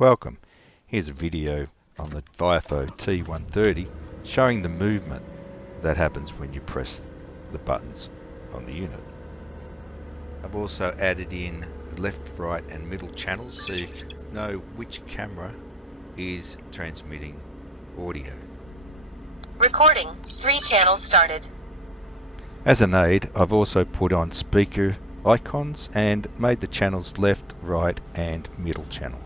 Welcome. Here's a video on the Viofo T130 showing the movement that happens when you press the buttons on the unit. I've also added in left, right and middle channels so you know which camera is transmitting audio. Recording. 3 channels started. As an aid, I've also put on speaker icons and made the channels left, right and middle channel.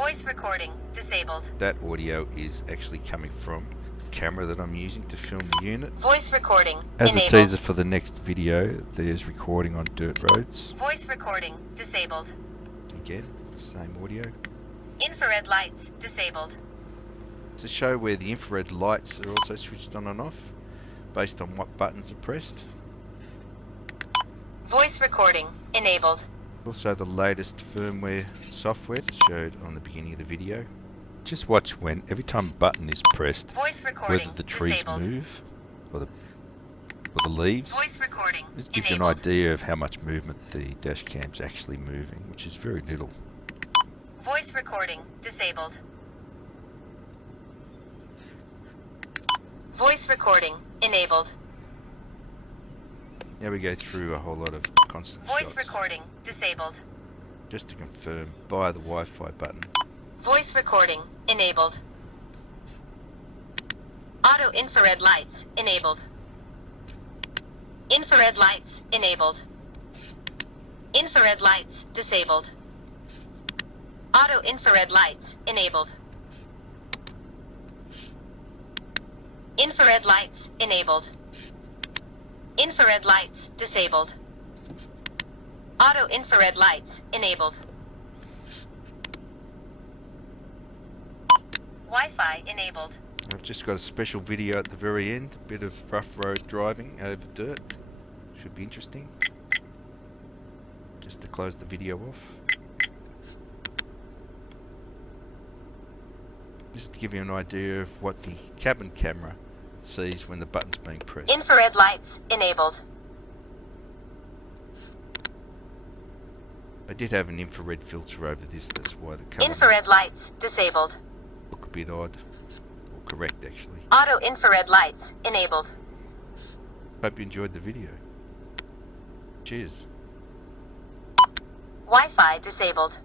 Voice recording disabled. That audio is actually coming from the camera that I'm using to film the unit. Voice recording As enabled. a teaser for the next video, there's recording on dirt roads. Voice recording disabled. Again, same audio. Infrared lights disabled. To show where the infrared lights are also switched on and off based on what buttons are pressed. Voice recording enabled. Also the latest firmware software showed on the beginning of the video. Just watch when every time a button is pressed, Voice recording whether the trees disabled. move or the leaves. Voice recording It gives you an idea of how much movement the dash cam's actually moving, which is very little. Voice recording disabled. Voice recording enabled. Now we go through a whole lot of constant Voice shots. recording disabled. Just to confirm, via the Wi-Fi button. Voice recording enabled. Auto infrared lights enabled. Infrared lights enabled. Infrared lights disabled. Auto infrared lights enabled. Infrared lights enabled. Infrared lights disabled. Auto infrared lights enabled. Wi-Fi enabled. I've just got a special video at the very end, a bit of rough road driving over dirt. Should be interesting. Just to close the video off. Just to give you an idea of what the cabin camera sees when the button's being pressed. Infrared lights enabled. I did have an infrared filter over this, that's why the colour Infrared lights disabled. look a bit odd. Or correct actually. Auto infrared lights enabled. Hope you enjoyed the video. Cheers. Wi-Fi disabled.